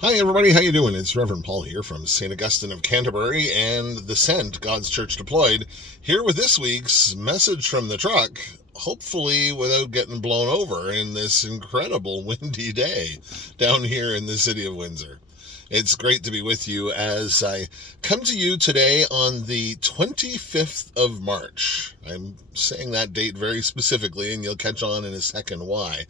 Hi everybody, how you doing? It's Rev Paul here from St. Augustine of Canterbury and the Sent, God's Church Deployed, here with this week's message from the truck, hopefully without getting blown over in this incredible windy day down here in the city of Windsor. It's great to be with you as I come to you today on the 25th of March. I'm saying that date very specifically, and you'll catch on in a second why.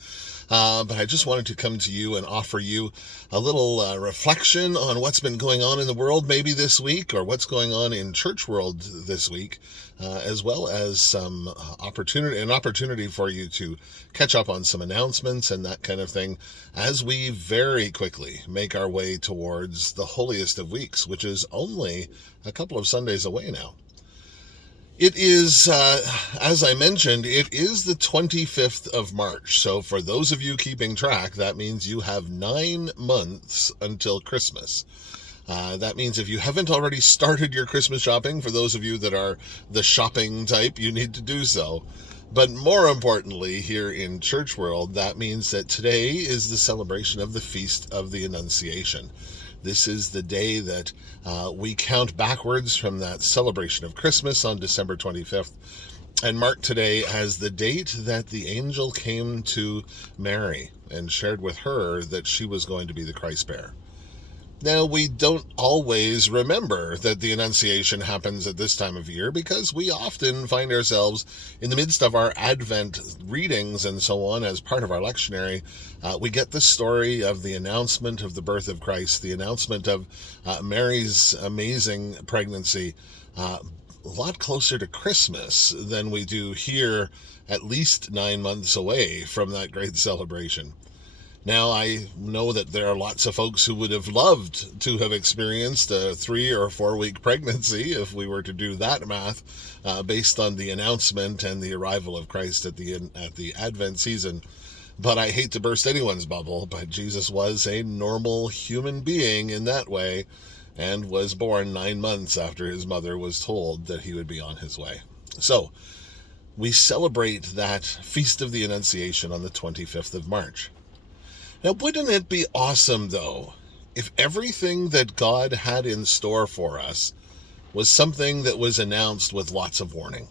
But I just wanted to come to you and offer you a little reflection on what's been going on in the world maybe this week, or what's going on in church world this week, as well as some opportunity for you to catch up on some announcements and that kind of thing as we very quickly make our way towards the holiest of weeks, which is only a couple of Sundays away now. It is, as I mentioned, it is the 25th of March. So for those of you keeping track, that means you have 9 months until Christmas. That means if you haven't already started your Christmas shopping, for those of you that are the shopping type, you need to do so. But more importantly, here in church world, that means that today is the celebration of the Feast of the Annunciation. This is the day that we count backwards from that celebration of Christmas on December 25th and mark today as the date that the angel came to Mary and shared with her that she was going to be the Christ bearer. Now, we don't always remember that the Annunciation happens at this time of year because we often find ourselves in the midst of our Advent readings and so on as part of our lectionary. We get the story of the announcement of the birth of Christ, the announcement of Mary's amazing pregnancy, a lot closer to Christmas than we do here, at least 9 months away from that great celebration. Now, I know that there are lots of folks who would have loved to have experienced a 3 or 4 week pregnancy if we were to do that math based on the announcement and the arrival of Christ at the Advent season. But I hate to burst anyone's bubble, but Jesus was a normal human being in that way and was born 9 months after his mother was told that he would be on his way. So, we celebrate that Feast of the Annunciation on the 25th of March. Now, wouldn't it be awesome, though, if everything that God had in store for us was something that was announced with lots of warning?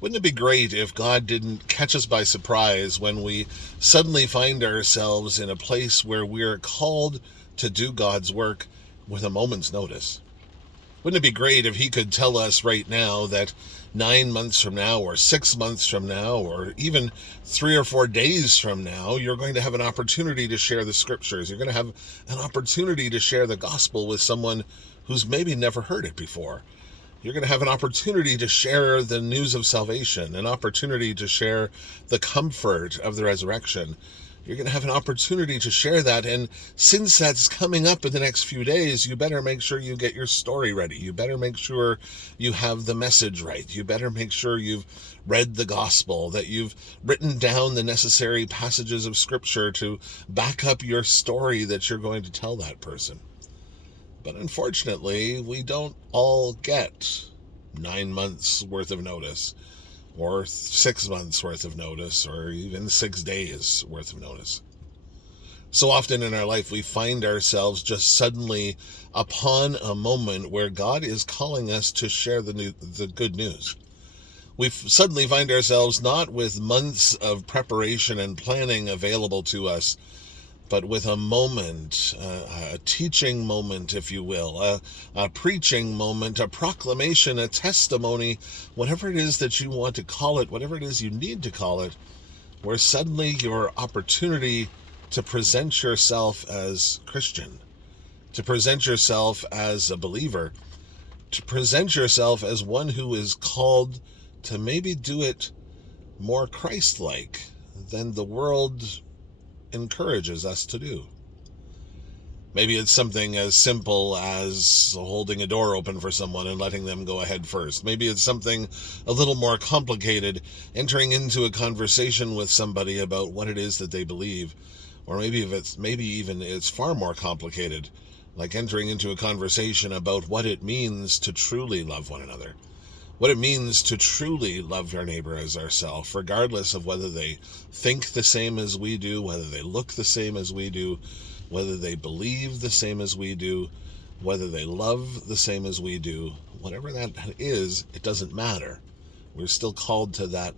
Wouldn't it be great if God didn't catch us by surprise when we suddenly find ourselves in a place where we're called to do God's work with a moment's notice? Wouldn't it be great if he could tell us right now that 9 months from now or 6 months from now or even 3 or 4 days from now, you're going to have an opportunity to share the scriptures. You're going to have an opportunity to share the gospel with someone who's maybe never heard it before. You're going to have an opportunity to share the news of salvation, an opportunity to share the comfort of the resurrection. You're going to have an opportunity to share that, and since that's coming up in the next few days, you better make sure you get your story ready. You better make sure you have the message right. You better make sure you've read the gospel, that you've written down the necessary passages of scripture to back up your story that you're going to tell that person. But unfortunately, we don't all get 9 months worth of notice, or 6 months worth of notice, or even 6 days worth of notice. So often in our life, we find ourselves just suddenly upon a moment where God is calling us to share the good news. We suddenly find ourselves not with months of preparation and planning available to us, but with a moment, a teaching moment, if you will, a preaching moment, a proclamation, a testimony, whatever it is that you want to call it, whatever it is you need to call it, where suddenly your opportunity to present yourself as Christian, to present yourself as a believer, to present yourself as one who is called to maybe do it more Christ-like than the world encourages us to do. Maybe it's something as simple as holding a door open for someone and letting them go ahead first. Maybe it's something a little more complicated, entering into a conversation with somebody about what it is that they believe. Or maybe it's far more complicated, like entering into a conversation about what it means to truly love one another. what it means to truly love our neighbor as ourselves, regardless of whether they think the same as we do, whether they look the same as we do, whether they believe the same as we do, whether they love the same as we do. Whatever that is, it doesn't matter. We're still called to that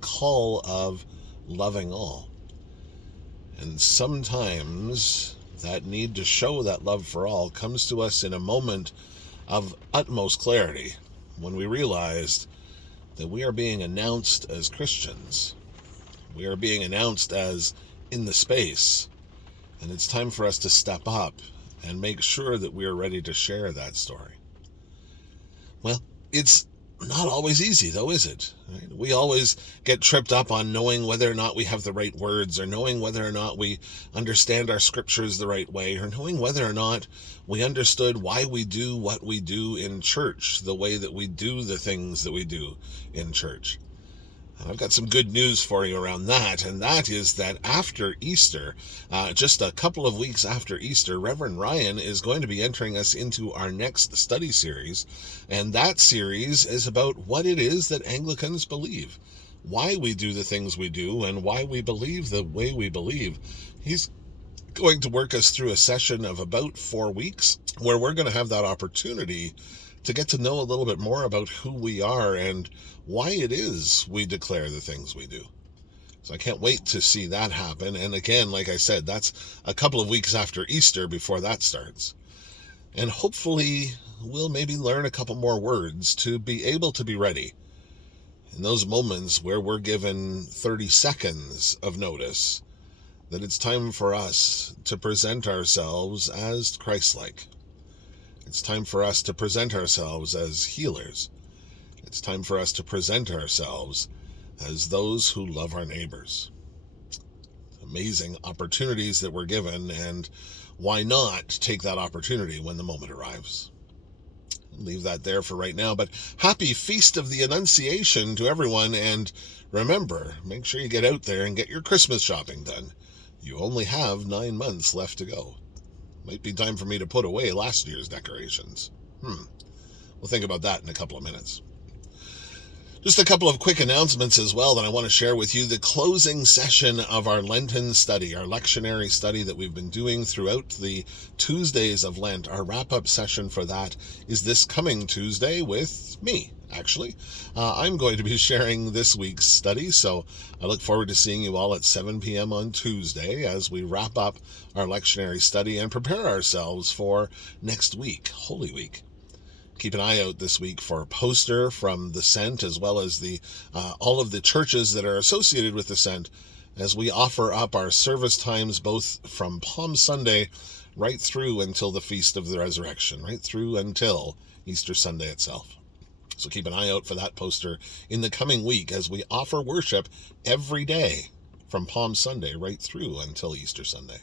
call of loving all. And sometimes that need to show that love for all comes to us in a moment of utmost clarity, when we realized that we are being announced as Christians. We are being announced as in the space. And it's time for us to step up and make sure that we are ready to share that story. Well, it's not always easy, though, is it? Right? We always get tripped up on knowing whether or not we have the right words, or knowing whether or not we understand our scriptures the right way, or knowing whether or not we understood why we do what we do in church, the way that we do the things that we do in church. I've got some good news for you around that, and that is that after Easter, just a couple of weeks after Easter, Reverend Ryan is going to be entering us into our next study series, and that series is about what it is that Anglicans believe, why we do the things we do, and why we believe the way we believe. He's going to work us through a session of about 4 weeks, where we're going to have that opportunity to get to know a little bit more about who we are and why it is we declare the things we do. So I can't wait to see that happen. And again, like I said, that's a couple of weeks after Easter before that starts. And hopefully we'll maybe learn a couple more words to be able to be ready in those moments where we're given 30 seconds of notice that it's time for us to present ourselves as Christ-like. It's time for us to present ourselves as healers. It's time for us to present ourselves as those who love our neighbors. Amazing opportunities that we're given, and why not take that opportunity when the moment arrives? I'll leave that there for right now, but happy Feast of the Annunciation to everyone, and remember, make sure you get out there and get your Christmas shopping done. You only have 9 months left to go. Might be time for me to put away last year's decorations. We'll think about that in a couple of minutes. Just a couple of quick announcements as well that I want to share with you. The closing session of our Lenten study, our lectionary study that we've been doing throughout the Tuesdays of Lent, our wrap-up session for that is this coming Tuesday with me, actually. I'm going to be sharing this week's study, so I look forward to seeing you all at 7 p.m. on Tuesday as we wrap up our lectionary study and prepare ourselves for next week, Holy Week. Keep an eye out this week for a poster from the Sent, as well as the all of the churches that are associated with the Sent, as we offer up our service times both from Palm Sunday right through until the Feast of the Resurrection, right through until Easter Sunday itself. So keep an eye out for that poster in the coming week as we offer worship every day from Palm Sunday right through until Easter Sunday.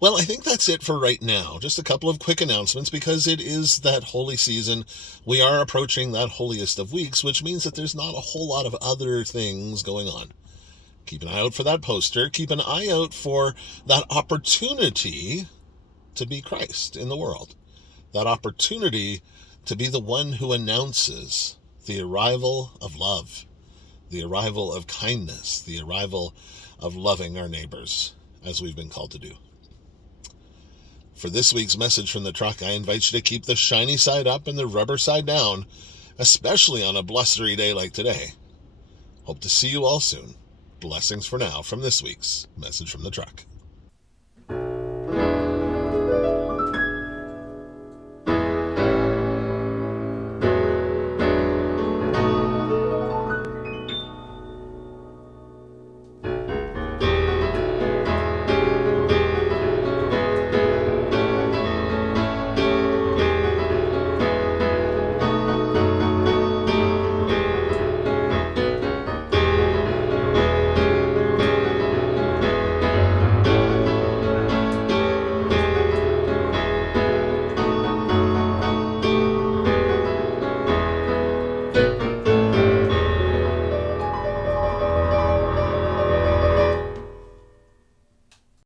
Well, I think that's it for right now. Just a couple of quick announcements because it is that holy season. We are approaching that holiest of weeks, which means that there's not a whole lot of other things going on. Keep an eye out for that poster. Keep an eye out for that opportunity to be Christ in the world. That opportunity to be the one who announces the arrival of love, the arrival of kindness, the arrival of loving our neighbors, as we've been called to do. For this week's message from the truck, I invite you to keep the shiny side up and the rubber side down, especially on a blustery day like today. Hope to see you all soon. Blessings for now from this week's message from the truck.